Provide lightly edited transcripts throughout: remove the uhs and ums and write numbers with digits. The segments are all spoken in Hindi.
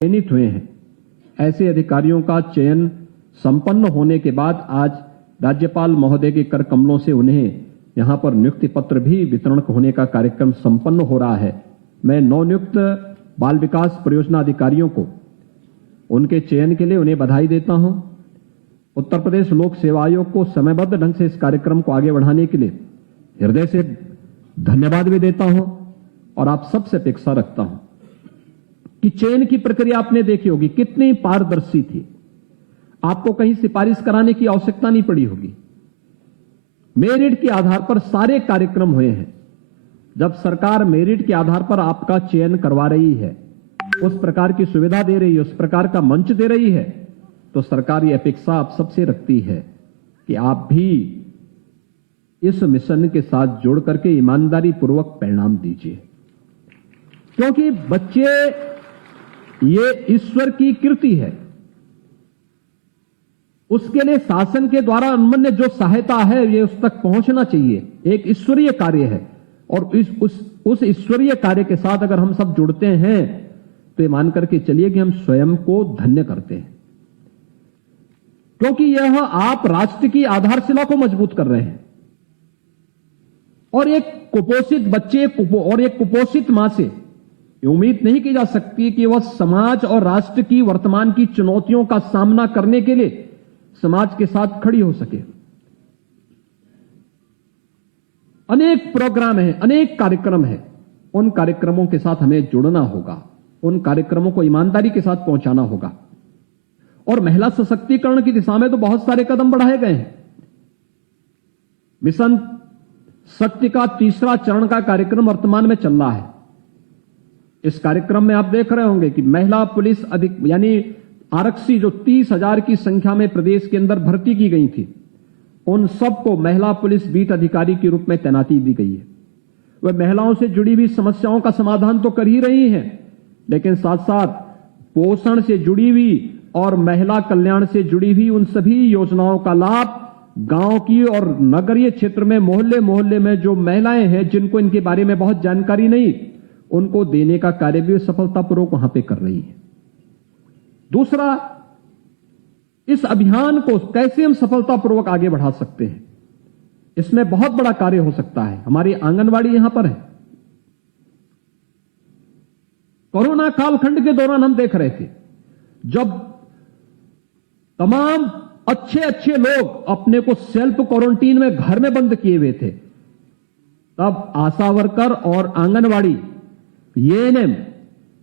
चयनित हुए हैं। ऐसे अधिकारियों का चयन संपन्न होने के बाद आज राज्यपाल महोदय के कर कमलों से उन्हें यहां पर नियुक्ति पत्र भी वितरण होने का कार्यक्रम संपन्न हो रहा है। मैं नवनियुक्त बाल विकास परियोजना अधिकारियों को उनके चयन के लिए उन्हें बधाई देता हूं। उत्तर प्रदेश लोक सेवा आयोग को समयबद्ध ढंग से इस कार्यक्रम को आगे बढ़ाने के लिए हृदय से धन्यवाद भी देता हूं और आप सबसे अपेक्षा रखता हूं कि चयन की प्रक्रिया आपने देखी होगी कितनी पारदर्शी थी। आपको कहीं सिफारिश कराने की आवश्यकता नहीं पड़ी होगी। मेरिट के आधार पर सारे कार्यक्रम हुए हैं। जब सरकार मेरिट के आधार पर आपका चयन करवा रही है, उस प्रकार की सुविधा दे रही है, उस प्रकार का मंच दे रही है, तो सरकार ये अपेक्षा आप सबसे रखती है कि आप भी इस मिशन के साथ जुड़ करके ईमानदारी पूर्वक परिणाम दीजिए, क्योंकि बच्चे ये ईश्वर की कृति है। उसके लिए शासन के द्वारा अनुमन्य जो सहायता है ये उस तक पहुंचना चाहिए। एक ईश्वरीय कार्य है और उस ईश्वरीय कार्य के साथ अगर हम सब जुड़ते हैं तो ये मान करके चलिए कि हम स्वयं को धन्य करते हैं, क्योंकि यह आप राष्ट्र की आधारशिला को मजबूत कर रहे हैं। और एक कुपोषित बच्चे और एक कुपोषित मां से उम्मीद नहीं की जा सकती कि वह समाज और राष्ट्र की वर्तमान की चुनौतियों का सामना करने के लिए समाज के साथ खड़ी हो सके। अनेक प्रोग्राम हैं, अनेक कार्यक्रम हैं, उन कार्यक्रमों के साथ हमें जुड़ना होगा, उन कार्यक्रमों को ईमानदारी के साथ पहुंचाना होगा। और महिला सशक्तिकरण की दिशा में तो बहुत सारे कदम बढ़ाए गए हैं। मिशन सत्य का तीसरा चरण का कार्यक्रम वर्तमान में चल रहा है। इस कार्यक्रम में आप देख रहे होंगे कि महिला पुलिस यानी आरक्षी जो 30,000 की संख्या में प्रदेश के अंदर भर्ती की गई थी, उन सबको महिला पुलिस बीट अधिकारी के रूप में तैनाती दी गई है। वह महिलाओं से जुड़ी हुई समस्याओं का समाधान तो कर ही रही हैं, लेकिन साथ साथ पोषण से जुड़ी हुई और महिला कल्याण से जुड़ी हुई उन सभी योजनाओं का लाभ गांव की और नगरीय क्षेत्र में मोहल्ले मोहल्ले में जो महिलाएं हैं जिनको इनके बारे में बहुत जानकारी नहीं, उनको देने का कार्य भी सफलतापूर्वक वहां पे कर रही है। दूसरा, इस अभियान को कैसे हम सफलतापूर्वक आगे बढ़ा सकते हैं, इसमें बहुत बड़ा कार्य हो सकता है। हमारी आंगनवाड़ी यहां पर है। कोरोना कालखंड के दौरान हम देख रहे थे जब तमाम अच्छे अच्छे लोग अपने को सेल्फ क्वारंटीन में घर में बंद किए हुए थे, तब आशा वर्कर और आंगनवाड़ी एएनएम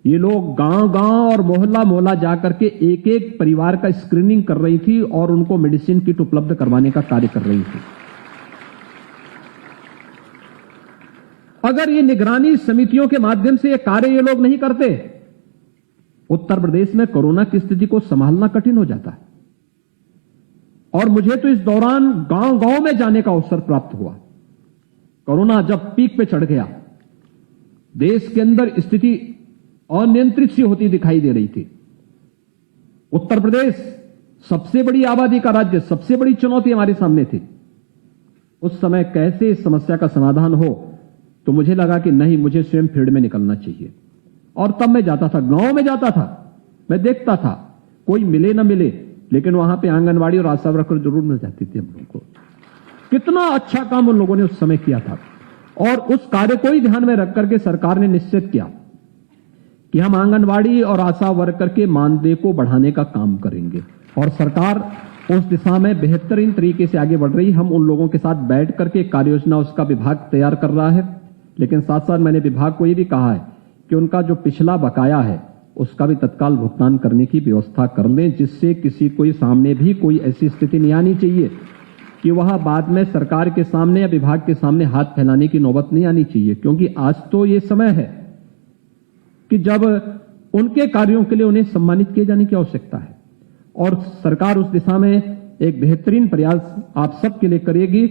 ये लोग गांव गांव और मोहल्ला मोहल्ला जाकर के एक एक परिवार का स्क्रीनिंग कर रही थी और उनको मेडिसिन किट उपलब्ध करवाने का कार्य कर रही थी। अगर ये निगरानी समितियों के माध्यम से ये कार्य ये लोग नहीं करते, उत्तर प्रदेश में कोरोना की स्थिति को संभालना कठिन हो जाता है। और मुझे तो इस दौरान गांव गांव में जाने का अवसर प्राप्त हुआ। कोरोना जब पीक पे चढ़ गया, देश के अंदर स्थिति अनियंत्रित सी होती दिखाई दे रही थी। उत्तर प्रदेश सबसे बड़ी आबादी का राज्य, सबसे बड़ी चुनौती हमारे सामने थी। उस समय कैसे इस समस्या का समाधान हो, तो मुझे लगा कि नहीं, मुझे स्वयं फील्ड में निकलना चाहिए। और तब मैं जाता था, गांव में जाता था, मैं देखता था, कोई मिले ना मिले, लेकिन वहां पे आंगनवाड़ी और आशा वर्कर जरूर मिल जाती थी हम लोगों को। कितना अच्छा काम उन लोगों ने उस समय किया था। और उस कार्य को ही ध्यान में रख करके सरकार ने निश्चित किया कि हम आंगनवाड़ी और आशा वर्कर के मानदेय को बढ़ाने का काम करेंगे। और सरकार उस दिशा में बेहतरीन तरीके से आगे बढ़ रही। हम उन लोगों के साथ बैठ करके कार्य योजना उसका विभाग तैयार कर रहा है, लेकिन साथ साथ मैंने विभाग को यह भी कहा है कि उनका जो पिछला बकाया है उसका भी तत्काल भुगतान करने की व्यवस्था कर लें, जिससे किसी को सामने भी कोई ऐसी स्थिति नहीं आनी चाहिए कि वह बाद में सरकार के सामने या विभाग के सामने हाथ फैलाने की नौबत नहीं आनी चाहिए। क्योंकि आज तो ये समय है कि जब उनके कार्यों के लिए उन्हें सम्मानित किए जाने की आवश्यकता है, और सरकार उस दिशा में एक बेहतरीन प्रयास आप सबके लिए करेगी।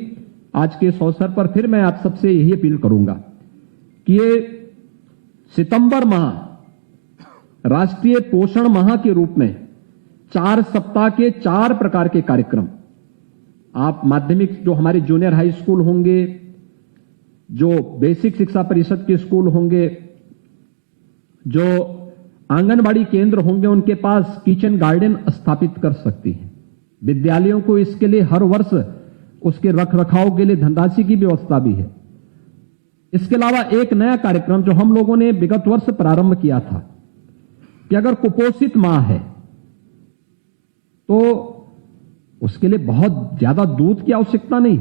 आज के इस अवसर पर फिर मैं आप सबसे यही अपील करूंगा कि ये सितंबर माह राष्ट्रीय पोषण माह के रूप में 4 सप्ताह के 4 प्रकार के कार्यक्रम आप माध्यमिक जो हमारे जूनियर हाई स्कूल होंगे, जो बेसिक शिक्षा परिषद के स्कूल होंगे, जो आंगनबाड़ी केंद्र होंगे, उनके पास किचन गार्डन स्थापित कर सकती है। विद्यालयों को इसके लिए हर वर्ष उसके रखरखाव के लिए धनराशि की व्यवस्था भी है। इसके अलावा एक नया कार्यक्रम जो हम लोगों ने विगत वर्ष प्रारंभ किया था कि अगर कुपोषित मां है तो उसके लिए बहुत ज्यादा दूध की आवश्यकता नहीं।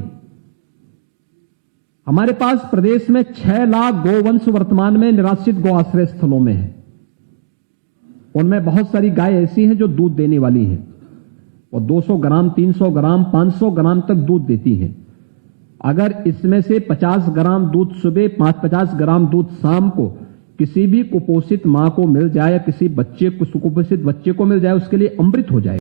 हमारे पास प्रदेश में 6 लाख गोवंश वर्तमान में निराश्रित गो आश्रय स्थलों में है। उनमें बहुत सारी गाय ऐसी हैं जो दूध देने वाली हैं। वो 200 ग्राम, 300 ग्राम, 500 ग्राम तक दूध देती हैं। अगर इसमें से 50 ग्राम दूध सुबह, 50 ग्राम दूध शाम को किसी भी कुपोषित मां को मिल जाए या किसी कुपोषित बच्चे को मिल जाए, उसके लिए अमृत हो जाए।